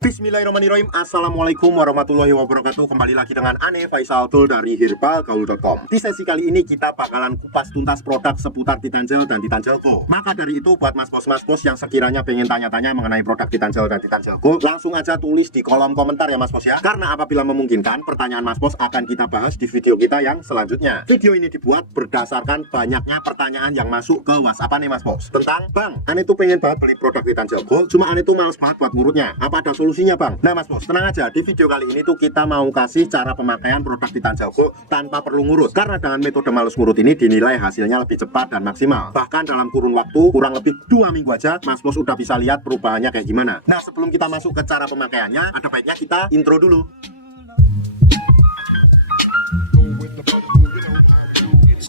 Bismillahirrahmanirrahim. Assalamualaikum warahmatullahi wabarakatuh. Kembali lagi dengan Ane Faisal Tool dari herbalgaul.com. Di sesi kali ini kita bakalan kupas tuntas produk seputar Titan Gel dan Titan Gel Go. Maka dari itu buat mas bos yang sekiranya pengen tanya-tanya mengenai produk Titan Gel dan Titan Gel Go, langsung aja tulis di kolom komentar ya mas bos ya. Karena apabila memungkinkan, pertanyaan mas bos akan kita bahas di video kita yang selanjutnya. Video ini dibuat berdasarkan banyaknya pertanyaan yang masuk ke WhatsApp nih mas bos, tentang bang, Ane tuh pengen banget beli produk Titan Gel Go, cuma Ane tuh males banget buat ngurutnya. Apa ada solusinya bang? Nah mas bos, tenang aja, di video kali ini tuh kita mau kasih cara pemakaian produk Titan Gel Go tanpa perlu ngurut. Karena dengan metode males ngurut ini dinilai hasilnya lebih cepat dan maksimal. Bahkan dalam kurun waktu kurang lebih 2 minggu aja mas bos udah bisa lihat perubahannya kayak gimana. Nah sebelum kita masuk ke cara pemakaiannya, ada baiknya kita intro dulu.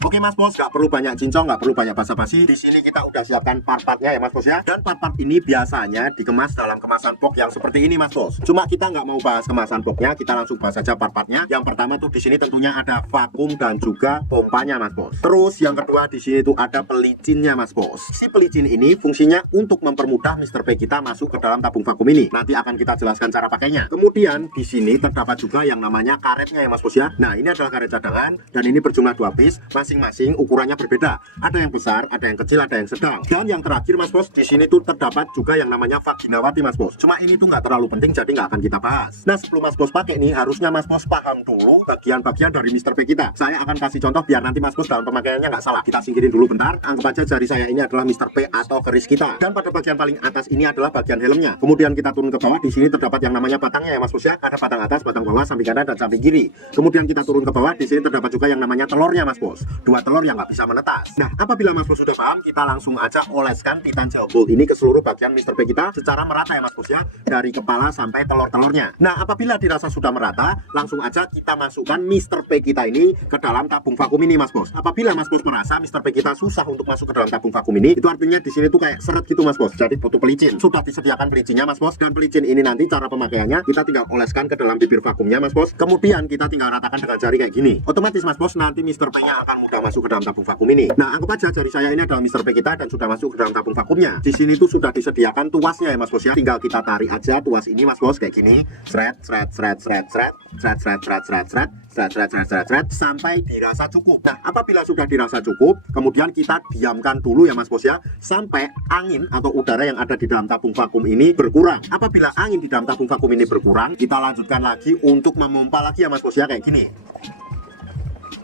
Oke mas bos, nggak perlu banyak cincong, nggak perlu banyak basa-basi. Di sini kita udah siapkan part-partnya ya mas bos ya. Dan part-part ini biasanya dikemas dalam kemasan box yang seperti ini mas bos. Cuma kita nggak mau bahas kemasan boxnya, kita langsung bahas saja part-partnya. Yang pertama tuh di sini tentunya ada vakum dan juga pompanya mas bos. Terus yang kedua di sini tuh ada pelicinnya mas bos. Si pelicin ini fungsinya untuk mempermudah Mr. P kita masuk ke dalam tabung vakum ini. Nanti akan kita jelaskan cara pakainya. Kemudian di sini terdapat juga yang namanya karetnya ya mas bos ya. Nah ini adalah karet cadangan dan ini berjumlah 2 piece. Masing-masing ukurannya berbeda. Ada yang besar, ada yang kecil, ada yang sedang. Dan yang terakhir mas bos, di sini tuh terdapat juga yang namanya vaginawati mas bos. Cuma ini tuh nggak terlalu penting, jadi nggak akan kita bahas. Nah sebelum mas bos pakai nih, harusnya mas bos paham dulu bagian-bagian dari Mr. P kita. Saya akan kasih contoh biar nanti mas bos dalam pemakaiannya nggak salah. Kita singkirin dulu bentar. Anggap aja jari saya ini adalah Mr. P atau keris kita. Dan pada bagian paling atas ini adalah bagian helmnya. Kemudian kita turun ke bawah, di sini terdapat yang namanya batangnya ya mas bos ya. Ada batang atas, batang bawah, samping kanan dan samping kiri. Kemudian kita turun ke bawah, di sini terdapat juga yang namanya telurnya mas bos. 2 telur yang nggak bisa menetas. Nah, apabila mas bos sudah paham, kita langsung aja oleskan Titan Gel Go ini ke seluruh bagian Mr. P kita secara merata ya mas bos ya, dari kepala sampai telur-telurnya. Nah, apabila dirasa sudah merata, langsung aja kita masukkan Mr. P kita ini ke dalam tabung vakum ini mas bos. Apabila mas bos merasa Mr. P kita susah untuk masuk ke dalam tabung vakum ini, itu artinya di sini tuh kayak seret gitu mas bos. Jadi butuh pelicin. Sudah disediakan pelicinnya mas bos, dan pelicin ini nanti cara pemakaiannya kita tinggal oleskan ke dalam bibir vakumnya mas bos. Kemudian kita tinggal ratakan dengan jari kayak gini. Otomatis mas bos nanti Mr. P-nya akan mudah masuk ke dalam tabung vakum ini. Nah, anggap aja jari saya ini adalah Mr. P kita dan sudah masuk ke dalam tabung vakumnya. Di sini tuh sudah disediakan tuasnya ya mas bos ya. Tinggal kita tarik aja tuas ini mas bos kayak gini. Sret sampai dirasa cukup. Nah, apabila sudah dirasa cukup, kemudian kita diamkan dulu ya mas bos ya, sampai angin atau udara yang ada di dalam tabung vakum ini berkurang. Apabila angin di dalam tabung vakum ini berkurang, kita lanjutkan lagi untuk memompa lagi ya mas bos ya kayak gini.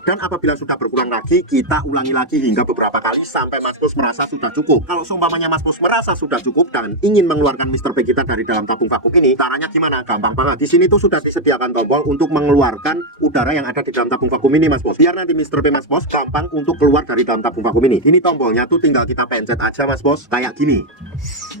Dan apabila sudah berkurang lagi, kita ulangi lagi hingga beberapa kali sampai mas bos merasa sudah cukup. Kalau seumpamanya mas bos merasa sudah cukup dan ingin mengeluarkan Mr. P kita dari dalam tabung vakum ini, caranya gimana? Gampang banget. Di sini tuh sudah disediakan tombol untuk mengeluarkan udara yang ada di dalam tabung vakum ini mas bos. Biar nanti Mr. P mas bos gampang untuk keluar dari dalam tabung vakum ini. Ini tombolnya tuh tinggal kita pencet aja mas bos, kayak gini.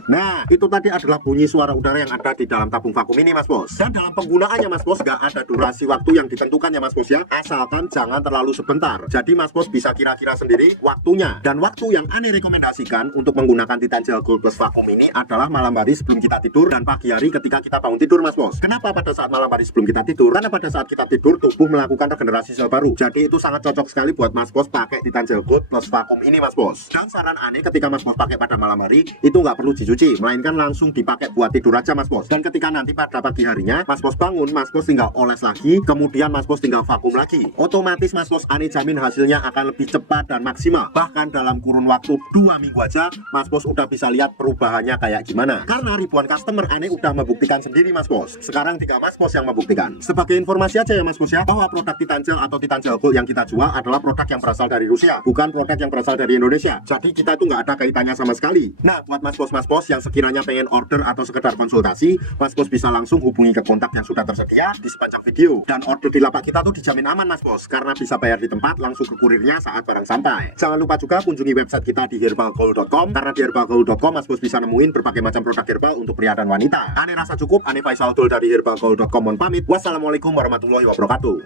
Nah, itu tadi adalah bunyi suara udara yang ada di dalam tabung vakum ini mas bos. Dan dalam penggunaannya mas bos, gak ada durasi waktu yang ditentukan ya mas bos ya. Asalkan jangan terlalu sebentar. Jadi mas bos bisa kira-kira sendiri waktunya. Dan waktu yang Ane rekomendasikan untuk menggunakan Titan Gel Go plus vakum ini adalah malam hari sebelum kita tidur dan pagi hari ketika kita bangun tidur mas bos. Kenapa pada saat malam hari sebelum kita tidur? Karena pada saat kita tidur tubuh melakukan regenerasi sel baru. Jadi itu sangat cocok sekali buat mas bos pakai Titan Gel Go plus vakum ini mas bos. Dan saran Ane ketika mas bos pakai pada malam hari itu nggak perlu dicuci, melainkan langsung dipakai buat tidur aja mas bos. Dan ketika nanti pada pagi harinya mas bos bangun, mas bos tinggal oles lagi, kemudian mas bos tinggal vakum lagi. Otomatis mas bos Ane jamin hasilnya akan lebih cepat dan maksimal. Bahkan dalam kurun waktu 2 minggu aja mas bos udah bisa lihat perubahannya kayak gimana. Karena ribuan customer Ane udah membuktikan sendiri mas bos. Sekarang tinggal mas bos yang membuktikan. Sebagai informasi aja ya mas bos ya, bahwa produk Titan Gel atau Titan Gel Go yang kita jual adalah produk yang berasal dari Rusia, bukan produk yang berasal dari Indonesia. Jadi kita itu nggak ada kaitannya sama sekali. Nah buat mas bos yang sekiranya pengen order atau sekedar konsultasi, mas bos bisa langsung hubungi ke kontak yang sudah tersedia di sepanjang video. Dan order di lapak kita tuh dijamin aman mas bos, karena bisa bayar di tempat langsung ke kurirnya saat barang sampai. Jangan lupa juga kunjungi website kita di herbalgaul.com, karena di herbalgaul.com mas bos bisa nemuin berbagai macam produk herbal untuk pria dan wanita. Ane rasa cukup, Ane Faisal Tool dari herbalgaul.com mohon pamit. Wassalamualaikum warahmatullahi wabarakatuh.